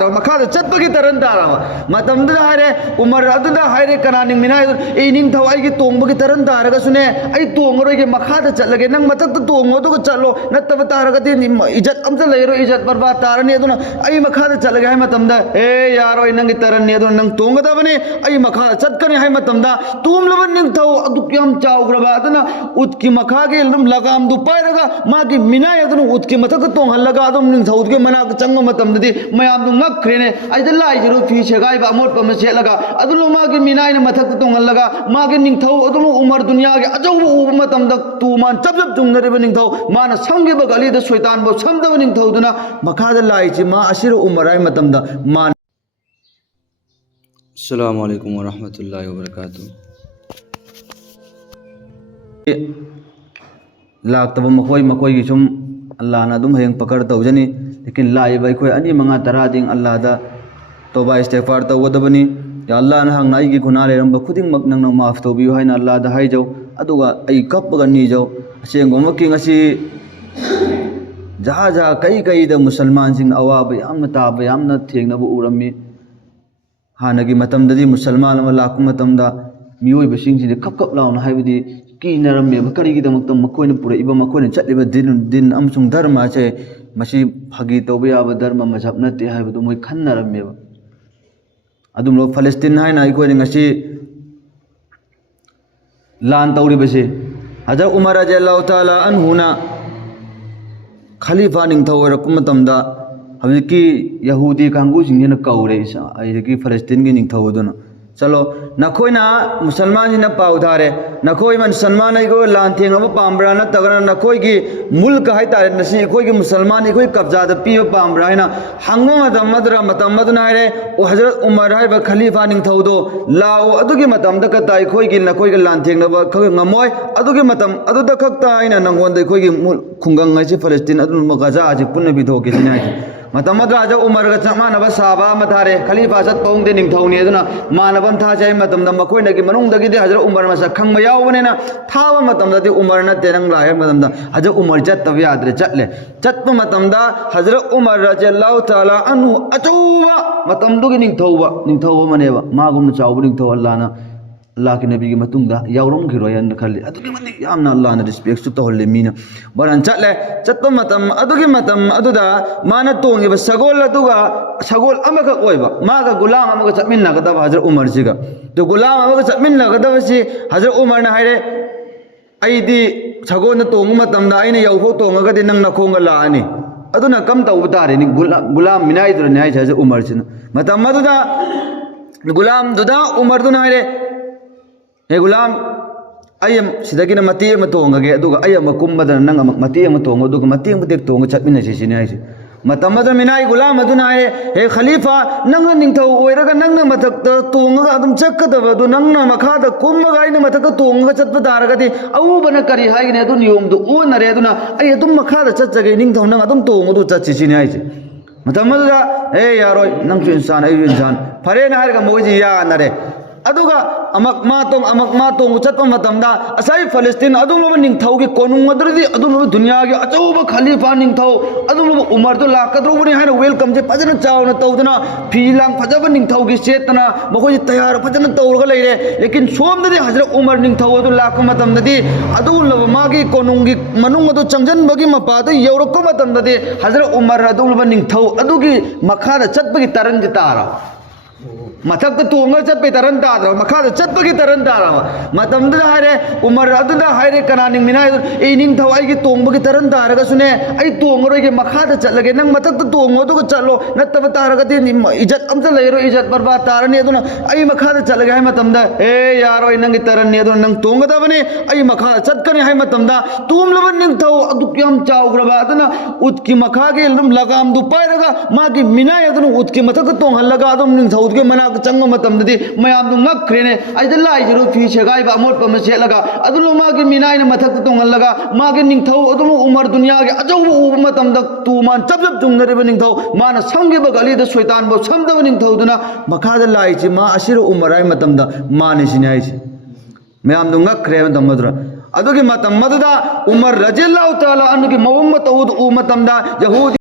ताद्रो मखाद चटपगी तरन तारा मतमदुदा हारे उमर अदुदा हारे कनानिंग मिनाय ए निंग थौ आइगी तोंबगी तरन तारगा सुने आई तोंगरोगे मखाद चलगे नंग मथक तोंगो तो चलो नत्तब तारगति इज्जत अमता लेरो इज्जत बर्बाद तारनी अदुना आई मखाद चलगे हाय मतमदा ए यारो नंगी तरनी अदुना नंग तोंगदबने आई मखाद चटकनी हाय मतमदा तुमलब निंग थौ अदु क्याम चाउग्रबा अदुना उतकी मखागे लम लगाम दु पायरगा मागी मिनाय अदुना उतकी मथक तोंगहलगा अदुम निंग थौदगे मनाक चंगो मतमदि मयाम दु ngakhrene ai da lai jiru fi chegai ba amot pam chelaga adulu magi minai na mathak tonghallaga magi ningthau adulu umar dunya ge ajau u matam da tu man chap chap jumnare ba ningthau mana samge ba gali da shaitan bo samda ba ningthau duna makha da lai chi ma asir umarai matam da man Assalamu alaikum wa rahmatullahi wa barakatuh. लाक्तब मखोई मखोई की सुम अल्लाह ना दुम हेंग पकड़ तौजनी लेकिन लाई by कोई अनि मंगा तरा दिंग अल्लाह दा तौबा इस्तिगफार तौगदबनी या अल्लाह ना हंग नाई की गुनाह लेरम खुदिंग मक नंग माफ तौबियो हाइना अल्लाह दा हाई जाओ अदुगा आई कपगा नी जाओ असेंगो मकिंग असि जहा जहा कई कई दा मुसलमान सिंग अवाब यामना ताब यामना थेंगनबु उरमी हानगी मतमददी मुसलमान अमा लाकु मतमदा मियोय बसिंग कप कप लाउना हाइबदी की नरमे करीगिदमक मखोयन पुरइबा मखोयन चटलिबा दिन अमसुंग धर्म से मसी फगी तौबा याबा धर्म मजहब नते हाइबदु मोय खन्नरमेबा अदुम लो फलस्तीन हाइना इखोयन ngasi लान तौरिबसे हजरत उमर रज़ियल्लाहु ताला अन्हुना खलीफा निंगथौ रकु मतमदा हबकी यहूदी कांगु सिंगेना कौरे इसा आइदगी फलस्तीन की निंगथौ दुना चलो नखोइना मुसलमान जिना पाउधारे नखोइ मन सन्मान आइगो लांथेंगब पाम्ब्रा नतगना नखोइ की मुल्क हाइ तारे नसी खोइ की मुसलमान इखोइ कब्जा द पियो पाम्ब्रा हैना हंगो मतम मदुना हाइरे ओ हजरत उमर हाइबा खलीफा निंगथौदो लाओ अदुगी मतम द कताइ खोइ की नखोइ की लांथेंगब खग ngमोय अदुगी मतम अदुदा खक्ता आइना नंगोन द खोइ की खुंगंग आइसे फलस्तीन अदु गजा आजि पुन्ने बिथोके सिनाइ मतम मद्राजा उमर का चमानब साबा मथारे खलीफा सत पौंगदे निंगथौनी अदुना मानबम था जाय मतम द मखोइना की मनुंग दगी हजरत उमर मसा खंग यावनेना थावा मतम दति उमर नते नंग लाय मतम द हजरत उमर चत्तब याद्रे चटले चत्प मतम द हजरत उमर रज़ियल्लाहु ताला अन्हु अचौबा मतम दुगी निंगथौबा मनेबा मागुम चाउब निंगथौ अल्लाहना अल्लाह के नबी की मतुंग यावरम खिरोयन खल्ले अदुगी मनि यामना अल्लाह ने रिस्पेक्ट सु तोहले मीना बरन चटले चत्प मतम अदुगी मतम अदुदा माना तोंगिबा सगोल अदुगा सगोल अमका ओइबा मागा गुलाम अमका चटमिन्ना गदब हजरत उमर सिगा तो गुलाम अमका चटमिन्ना गदब सि हजरत उमर ना हाइरे आइदी सगोल न तोंग मतम दा आइने यौफो तोंगगदि नंग नखोंग लानी अदुना कम तौब तारे नि गुलाम मिनाइ दुर न्याय हजरत उमर सिना मतम अदुदा गुलाम दुदा उमर दुना हाइरे हे गुलाम अयम सिदगिना मती अम तोंगगे अदुगा अयम कुंबदन नंग मती अम तोंगो अदुगा मती अम तेक तोंग चटमिनसि सिने हाइसे मतमद मिनाई गुलाम अदुना हे खलीफा नंग निंगथौ ओइरगा नंग मथक तोंगगा अदुम चक्कदबा अदु नंग मखाद कुंबगा इन मथक तोंगगा चटप तारगदि औबना करि हाइने अदु नियमदु ओनरे अदुना अय अदुम मखाद चचगे निंगथौ नंग अदुम तोंगदु चचि सिने हाइसे मतमदा ए यारोय नंग इंसान अय इंसान फरेना हारगा मोइजि या नरे अदुगा अमक मातोंग चटप मतमदा असai फलस्तीन अदुम निंगथौ की कोनुंग अदुदी अदुम दुनिया की अचौब खलीफा निंगथौ अदुम उमर दो लाकद्रोबनी हाइन वेलकम जे फजन चावना तौदना फीलांग फजब निंगथौ की सेतना मखोय तैयार फजन तौरगा लेरे लेकिन सोमददी हजरत उमर निंगथौ अदु लाक मतमददी अदु लब मागी कोनुंग की मनुंग अदु चंगजन बगी मपादो यौरक मतमददी हजरत उमर अदु लब निंगथौ अदुगी मखादा चटपगी तरन जितारा मथक तोंग चट तरन ताद्रो मखा चटपगी तरन तारा मतमदुदा हाइरे उमर अदुदा हाइरे कनानिंग मिनाय ए निंगथौ आइगी तोंगबगी तरन तारगा सुने आई तोंगरोगे मखा चलगे नंग मथक तोंगो दुगा चलो नत्तब तारगदि इज्जत अमता लेरो इज्जत बर्बाद तारनी अदुना आई मखा चलगे हाय मतमदा ए यारो नंगी तरनी अदुना नंग तोंगदबने आई मखा चटकनी हाय मतमदा तुमलब निंगथौ अदु क्याम चाउग्रबा अदुना उतकी मखागे लगाम दु पायरगा मागी मिनाय अदुना उतकी मथक तोंगहलगा अदुम निंगथौगे मना चंगो मतमददी मयाम दु ngakhrene aida lai jiru fi chegai ba amot pam chelaga adulu magi minai na mathak tonghallaga magi ningthau adulu umar dunya ge ajau u matam da tu man chap chap jumnare ba ningthau mana samge ba gali da shaitan bo samda ba ningthau duna makha da lai chi ma asir umarai matam da mani sinai chi mayam du ngakre matam madra adugi matam madda umar radhiyallahu taala anhu ki mawamma tawud u matam da yahudi